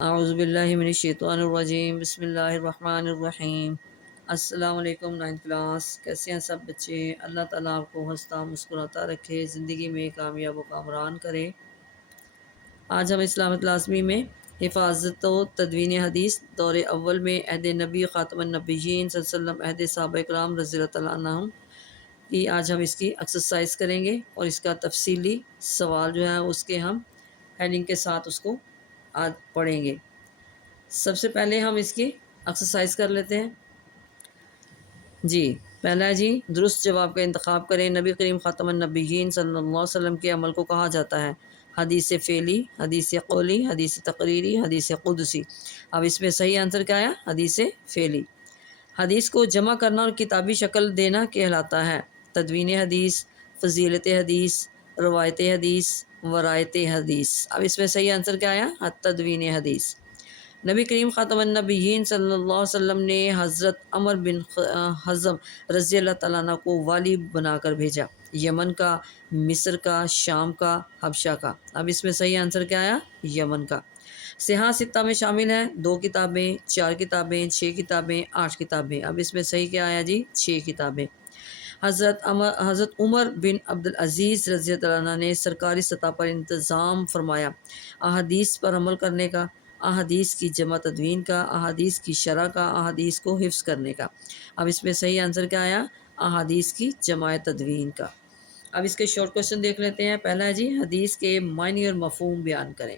اعوذ باللہ من الشیطان الرجیم، بسم اللہ الرحمن الرحیم۔ السلام علیکم نائنتھ کلاس، کیسے ہیں سب بچے؟ اللہ تعالیٰ آپ کو ہنستا مسکراتا رکھے، زندگی میں کامیاب و کامران کرے۔ آج ہم اسلامت لازمی میں حفاظت و تدوین حدیث دور اول میں عہد نبی خاتم النبیین صلی اللہ علیہ وسلم، عہد صحابہ کرام رضی اللہ تعالیٰ عنہم کی آج ہم اس کی ایکسرسائز کریں گے، اور اس کا تفصیلی سوال جو ہے اس کے ہم ہیڈنگ کے ساتھ اس کو آج پڑھیں گے۔ سب سے پہلے ہم اس کی ایکسرسائز کر لیتے ہیں۔ جی پہلا جی، درست جواب کا انتخاب کریں۔ نبی کریم خاتم النبیین صلی اللہ علیہ وسلم کے عمل کو کہا جاتا ہے حدیث فعلی، حدیث قولی، حدیث تقریری، حدیث قدسی۔ اب اس میں صحیح آنسر کیا ہے؟ حدیث فعلی۔ حدیث کو جمع کرنا اور کتابی شکل دینا کہلاتا ہے تدوین حدیث، فضیلت حدیث، روایت حدیث، ورایت حدیث۔ اب اس میں صحیح آنسر کیا آیا؟ تدوین حدیث۔ نبی کریم خاتم النبیین صلی اللہ علیہ وسلم نے حضرت عمر بن حزم رضی اللہ تعالیٰ عنہ کو والی بنا کر بھیجا، یمن کا، مصر کا، شام کا، حبشہ کا۔ اب اس میں صحیح آنسر کیا آیا؟ یمن کا۔ صحاح ستہ میں شامل ہیں 2 کتابیں، 4 کتابیں، 6 کتابیں، 8 کتابیں۔ اب اس میں صحیح کیا آیا جی؟ 6 کتابیں۔ حضرت عمر بن عبدالعزیز رضی اللہ عنہ نے سرکاری سطح پر انتظام فرمایا احادیث پر عمل کرنے کا، احادیث کی جمع تدوین کا، احادیث کی شرح کا، احادیث کو حفظ کرنے کا۔ اب اس میں صحیح آنسر کیا آیا؟ احادیث کی جمع تدوین کا۔ اب اس کے شارٹ کوشچن دیکھ لیتے ہیں۔ پہلا ہے جی، حدیث کے معنی اور مفہوم بیان کریں۔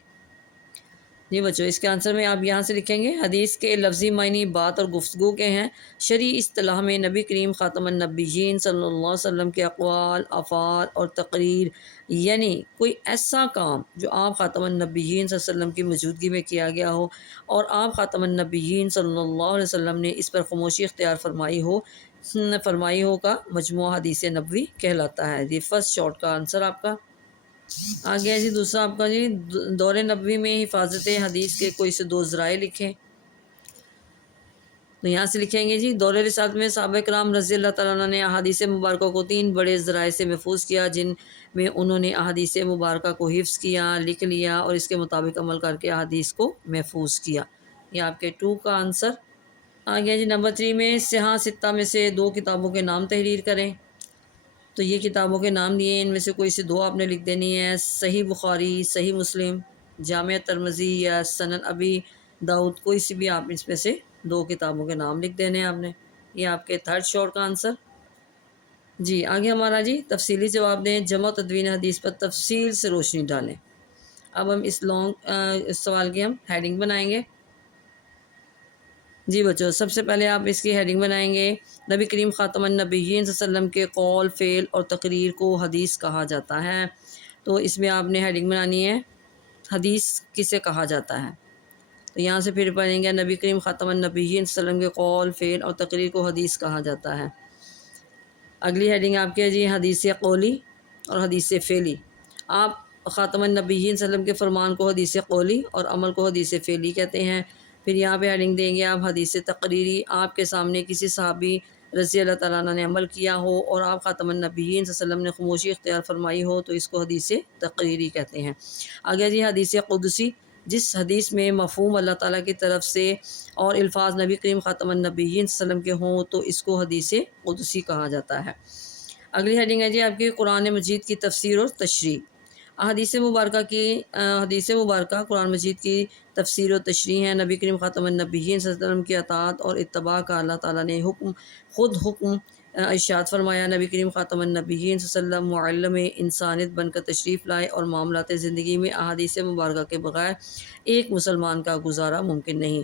جی بچوں، اس کے آنسر میں آپ یہاں سے لکھیں گے حدیث کے لفظی معنی بات اور گفتگو کے ہیں۔ شرعی اصطلاح میں نبی کریم خاتم النبیین صلی اللہ علیہ وسلم کے اقوال، افعال اور تقریر، یعنی کوئی ایسا کام جو آپ خاتم النبیین صلی اللہ علیہ وسلم کی موجودگی میں کیا گیا ہو اور آپ خاتم النبیین صلی اللہ علیہ وسلم نے اس پر خاموشی اختیار فرمائی ہو کا مجموعہ حدیث نبوی کہلاتا ہے۔ یہ فرسٹ شارٹ کا آنسر آپ کا آگے ہے جی۔ دوسرا آپ کا جی، دور نبوی میں حفاظت حدیث کے کوئی سے 2 ذرائع لکھیں۔ تو یہاں سے لکھیں گے جی، دور رسالت میں صحابہ کرام رضی اللہ تعالیٰ عنہ نے احادیث مبارکہ کو 3 بڑے ذرائع سے محفوظ کیا، جن میں انہوں نے احادیث مبارکہ کو حفظ کیا، لکھ لیا اور اس کے مطابق عمل کر کے احادیث کو محفوظ کیا۔ یہ آپ کے 2 کا آنسر آگے جی۔ نمبر 3 میں صحاح ستہ میں سے 2 کتابوں کے نام تحریر کریں۔ تو یہ کتابوں کے نام دیے، ان میں سے کوئی سے 2 آپ نے لکھ دینی ہے۔ صحیح بخاری، صحیح مسلم، جامع ترمذی یا سنن ابی داؤد، کوئی سی بھی آپ اس میں سے 2 کتابوں کے نام لکھ دینے ہیں آپ نے۔ یہ آپ کے 3rd شارٹ کا آنسر جی۔ آگے ہمارا جی، تفصیلی جواب دیں، جمع تدوین حدیث پر تفصیل سے روشنی ڈالیں۔ اب ہم اس سوال کی ہم ہیڈنگ بنائیں گے۔ جی بچوں، سب سے پہلے آپ اس کی ہیڈنگ بنائیں گے، نبی کریم خاتم النبیین صلی اللہ علیہ وسلم کے قول، فعل اور تقریر کو حدیث کہا جاتا ہے۔ تو اس میں آپ نے ہیڈنگ بنانی ہے، حدیث کسے کہا جاتا ہے۔ تو یہاں سے پھر پڑھیں گے، نبی کریم خاتم النبیین صلی اللہ علیہ وسلم کے قول، فعل اور تقریر کو حدیث کہا جاتا ہے۔ اگلی ہیڈنگ آپ کی ہے جی، حدیث قولی اور حدیث فعلی۔ آپ خاتم النبیین صلی اللہ علیہ وسلم کے فرمان کو حدیث قولی اور عمل کو حدیث فعلی کہتے ہیں۔ پھر یہاں پہ ہیڈنگ دیں گے آپ، حدیث تقریری، آپ کے سامنے کسی صحابی رضی اللہ تعالیٰ عنہ نے عمل کیا ہو اور آپ خاتم النبیین صلی اللہ علیہ وسلم نے خاموشی اختیار فرمائی ہو تو اس کو حدیث تقریری کہتے ہیں۔ آگے جی، حدیث قدسی، جس حدیث میں مفہوم اللہ تعالیٰ کی طرف سے اور الفاظ نبی کریم خاتم النبیین صلی اللہ علیہ وسلم کے ہوں تو اس کو حدیث قدسی کہا جاتا ہے۔ اگلی ہیڈنگ ہے جی آپ کی، قرآن مجید کی تفسیر اور تشریح۔ حدیث مبارکہ قرآن مجید کی تفسیر و تشریح ہے۔ نبی کریم خاتم النبیین صلی اللہ علیہ وسلم کی اطاعت اور اتباع کا اللہ تعالیٰ نے خود حکم ارشاد فرمایا۔ نبی کریم خاتم النبیین صلی اللہ علیہ وسلم معلم انسانیت بن کر تشریف لائے اور معاملات زندگی میں احادیث مبارکہ کے بغیر ایک مسلمان کا گزارا ممکن نہیں۔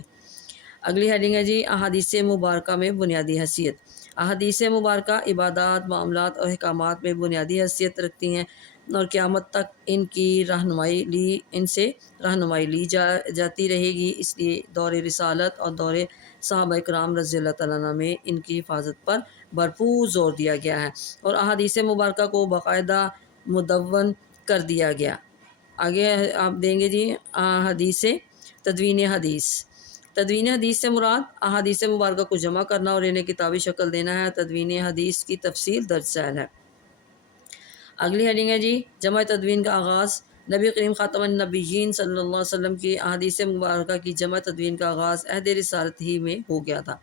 اگلی ہیڈنگ ہے جی، احادیث مبارکہ میں بنیادی حیثیت۔ احادیث مبارکہ عبادات، معاملات اور احکامات میں بنیادی حیثیت رکھتی ہیں اور قیامت تک ان سے رہنمائی لی جاتی رہے گی۔ اس لیے دور رسالت اور دور صحابہ کرام رضی اللہ تعالیٰ عنہ میں ان کی حفاظت پر بھرپور زور دیا گیا ہے اور احادیث مبارکہ کو باقاعدہ مدون کر دیا گیا۔ آگے آپ دیں گے جی، حدیث تدوین حدیث۔ تدوین حدیث سے مراد احادیث مبارکہ کو جمع کرنا اور انہیں کتابی شکل دینا ہے۔ تدوین حدیث کی تفصیل درج ذیل ہے۔ اگلی ہیڈنگ ہے جی، جمع تدوین کا آغاز نبی کریم خاتم النبیین صلی اللہ علیہ وسلم کی احادیث مبارکہ کی جمع تدوین کا آغاز عہد رسالت ہی میں ہو گیا تھا۔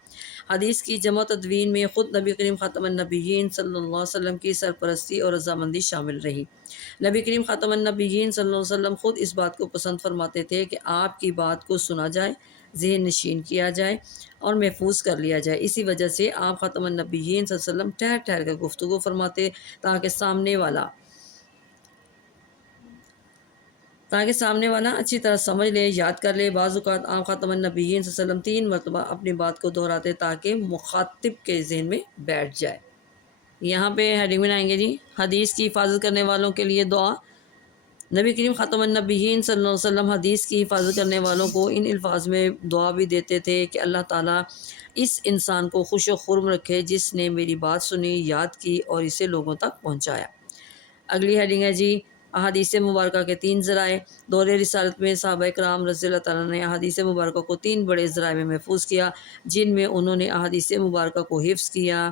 حدیث کی جمع تدوین میں خود نبی کریم خاتم النبیین صلی اللہ علیہ وسلم کی سرپرستی اور رضامندی شامل رہی۔ نبی کریم خاتم النبیین صلی اللہ علیہ وسلم خود اس بات کو پسند فرماتے تھے کہ آپ کی بات کو سنا جائے، ذہن نشین کیا جائے اور محفوظ کر لیا جائے۔ اسی وجہ سے آپ خاتم النبیین صلی اللہ علیہ وسلم ٹھہر ٹھہر کر گفتگو فرماتے تاکہ سامنے والا اچھی طرح سمجھ لے، یاد کر لے۔ بعض اوقات آپ خاتم النبیین صلی اللہ علیہ وسلم 3 مرتبہ اپنی بات کو دہراتے تاکہ مخاطب کے ذہن میں بیٹھ جائے۔ یہاں پہ ہیڈنگ میں آئیں گے جی، حدیث کی حفاظت کرنے والوں کے لیے دعا۔ نبی کریم خاتم النبیین صلی اللہ علیہ وسلم حدیث کی حفاظت کرنے والوں کو ان الفاظ میں دعا بھی دیتے تھے کہ اللہ تعالیٰ اس انسان کو خوش و خرم رکھے جس نے میری بات سنی، یاد کی اور اسے لوگوں تک پہنچایا۔ اگلی ہیڈنگ ہے جی، احادیث مبارکہ کے 3 ذرائع۔ دور رسالت میں صحابہ کرام رضی اللہ تعالیٰ نے احادیث مبارکہ کو 3 بڑے ذرائع میں محفوظ کیا، جن میں انہوں نے احادیث مبارکہ کو حفظ کیا،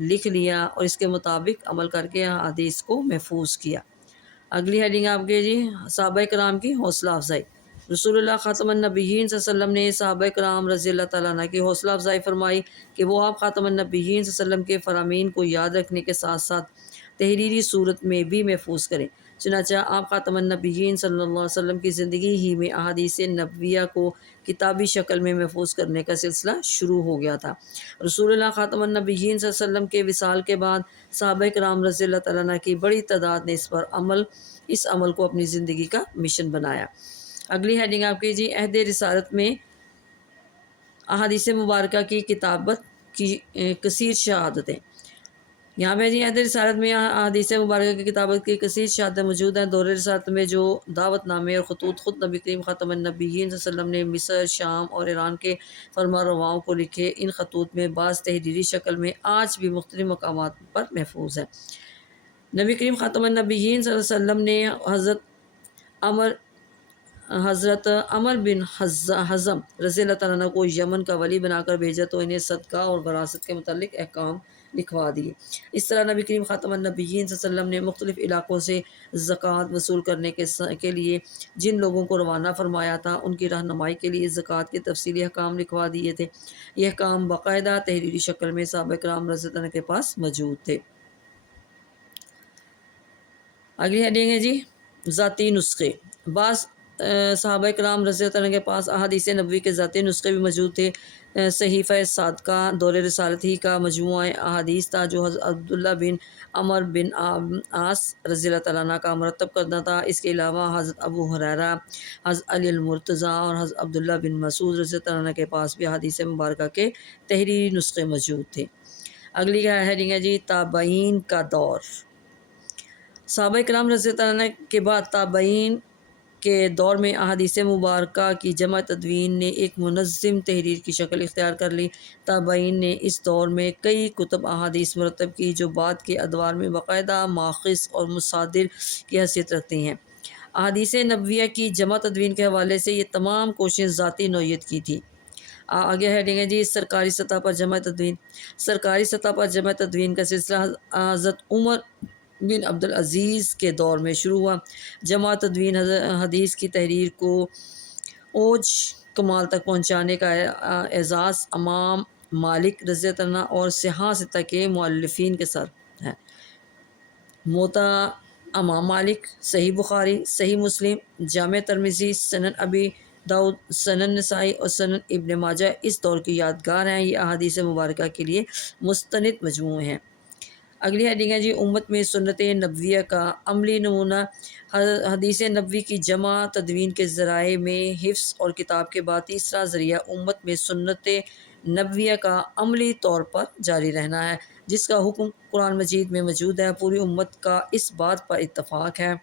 لکھ لیا اور اس کے مطابق عمل کر کے احادیث کو محفوظ کیا۔ اگلی ہیڈنگ آپ کے جی، صحابہ کرام کی حوصلہ افزائی۔ رسول اللہ خاتم النبیین صلی اللہ علیہ وسلم نے صحابہ کرام رضی اللہ تعالیٰ عنہ کی حوصلہ افزائی فرمائی کہ وہ آپ خاتم النبیین صلی اللہ علیہ وسلم کے فرامین کو یاد رکھنے کے ساتھ ساتھ تحریری صورت میں بھی محفوظ کریں۔ چنانچہ آپ خاتم النبیین صلی اللہ علیہ وسلم کی زندگی ہی میں احادیث نبویہ کو کتابی شکل میں محفوظ کرنے کا سلسلہ شروع ہو گیا تھا۔ رسول اللہ خاتم النبیین صلی اللہ علیہ وسلم کے وصال کے بعد صحابہ کرام رضی اللہ تعالیٰ عنہ کی بڑی تعداد نے اس عمل کو اپنی زندگی کا مشن بنایا۔ اگلی ہیڈنگ آپ کی جی، عہد رسالت میں احادیث مبارکہ کی کتابت کی کثیر شہادتیں۔ یہاں پہ جی، عہد رسالت میں احادیث مبارکہ کی کتابت کی کثیر شہادتیں موجود ہیں۔ دور رسالت میں جو دعوت نامے اور خطوط خود نبی کریم خاتم النبیین صلی اللہ علیہ وسلم نے مصر، شام اور ایران کے فرما رواؤں کو لکھے، ان خطوط میں بعض تحریری شکل میں آج بھی مختلف مقامات پر محفوظ ہیں۔ نبی کریم خاتم النبیین صلی اللہ علیہ وسلم نے حضرت عمر بن حزم رضی اللہ تعالیٰ عنہ کو یمن کا ولی بنا کر بھیجا تو انہیں صدقہ اور وراثت کے متعلق احکام لکھوا دیے۔ اس طرح نبی کریم خاتم النبیین صلی اللہ علیہ وسلم نے مختلف علاقوں سے زکوٰۃ وصول کرنے کے لیے جن لوگوں کو روانہ فرمایا تھا، ان کی رہنمائی کے لیے زکوٰۃ کے تفصیلی احکام لکھوا دیے تھے۔ یہ احکام باقاعدہ تحریری شکل میں صحابہ کرام رضی اللہ عنہ کے پاس موجود تھے۔ اگلی ہیڈنگ ہے جی، ذاتی نسخے۔ بعض صحابہ کرام رضی اللہ عنہ کے پاس احادیث نبوی کے ذاتی نسخے بھی موجود تھے۔ صحیفہ صادقہ دور رسالت ہی کا مجموعہ احادیث تھا جو حضرت عبداللہ بن عمر بن عاص رضی اللہ تعالیٰ عنہ کا مرتب کردہ تھا۔ اس کے علاوہ حضرت ابو ہریرہ، حضرت علی المرتضیٰ اور حضرت عبداللہ بن مسعود رضی اللہ تعالیٰ عنہ کے پاس بھی احادیث مبارکہ کے تحریری نسخے موجود تھے۔ اگلی ہیڈنگ ہے جی، تابعین کا دور۔ صحابہ کرام رضی اللہ عنہ کے بعد تابعین کے دور میں احادیث مبارکہ کی جمع تدوین نے ایک منظم تحریر کی شکل اختیار کر لی۔ تابعین نے اس دور میں کئی کتب احادیث مرتب کی جو بعد کے ادوار میں باقاعدہ ماخذ اور مصادر کی حیثیت رکھتی ہیں۔ احادیث نبویہ کی جمع تدوین کے حوالے سے یہ تمام کوششیں ذاتی نوعیت کی تھیں۔ آگے ہیڈنگ ہے جی، سرکاری سطح پر جمع تدوین۔ سرکاری سطح پر جمع تدوین کا سلسلہ حضرت عمر بن عبدالعزیز کے دور میں شروع ہوا۔ جمع تدوین حدیث کی تحریر کو اوج کمال تک پہنچانے کا اعزاز امام مالک رضی اللہ عنہ اور صحاح ستہ کے مؤلفین کے ساتھ ہے۔ موطا امام مالک، صحیح بخاری، صحیح مسلم، جامع ترمذی، سنن ابی داؤد، سنن نسائی اور سنن ابن ماجہ اس دور کی یادگار ہیں۔ یہ احادیث مبارکہ کے لیے مستند مجموعے ہیں۔ اگلی ہیڈنگ ہے جی، امت میں سنت نبویہ کا عملی نمونہ۔ حدیث نبوی کی جمع تدوین کے ذرائع میں حفظ اور کتاب کے بعد تیسرا ذریعہ امت میں سنت نبویہ کا عملی طور پر جاری رہنا ہے، جس کا حکم قرآن مجید میں موجود ہے۔ پوری امت کا اس بات پر اتفاق ہے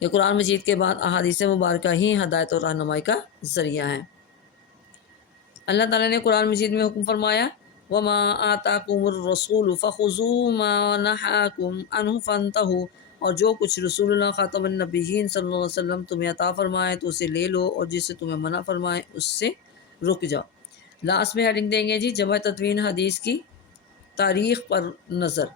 کہ قرآن مجید کے بعد احادیث مبارکہ ہی ہدایت اور رہنمائی کا ذریعہ ہیں۔ اللہ تعالیٰ نے قرآن مجید میں حکم فرمایا، وَمَا آتَاكُمُ الرَّسُولُ فَخُذُوهُ وَمَا نَهَاكُمْ عَنْهُ فَانْتَهُوا، اور جو کچھ رسول اللہ خاتم النبیین صلی اللہ علیہ وسلم تمہیں عطا فرمائے تو اسے لے لو، اور جس سے تمہیں منع فرمائے اس سے رک جاؤ۔ لاسٹ میں ہیڈنگ دیں گے جی، جمع تدوین حدیث کی تاریخ پر نظر۔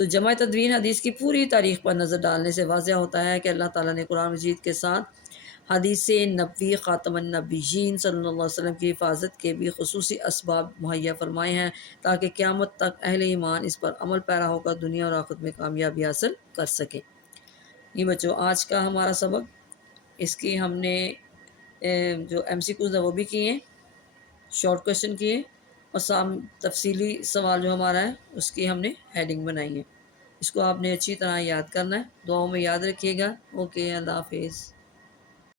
تو جمع تدوین حدیث کی پوری تاریخ پر نظر ڈالنے سے واضح ہوتا ہے کہ اللہ تعالیٰ نے قرآن مجید کے ساتھ حدیث نبوی خاتم النبیین صلی اللہ علیہ وسلم کی حفاظت کے بھی خصوصی اسباب مہیا فرمائے ہیں تاکہ قیامت تک اہل ایمان اس پر عمل پیرا ہو کر دنیا اور آخرت میں کامیابی حاصل کر سکے۔ یہ بچوں آج کا ہمارا سبق، اس کی ہم نے جو MCQs ہیں وہ بھی کیے، شارٹ کویشچن کیے، اور تفصیلی سوال جو ہمارا ہے اس کی ہم نے ہیڈنگ بنائی ہے۔ اس کو آپ نے اچھی طرح یاد کرنا ہے، دعاؤں میں یاد رکھیے گا۔ اوکے، اللہ حافظ۔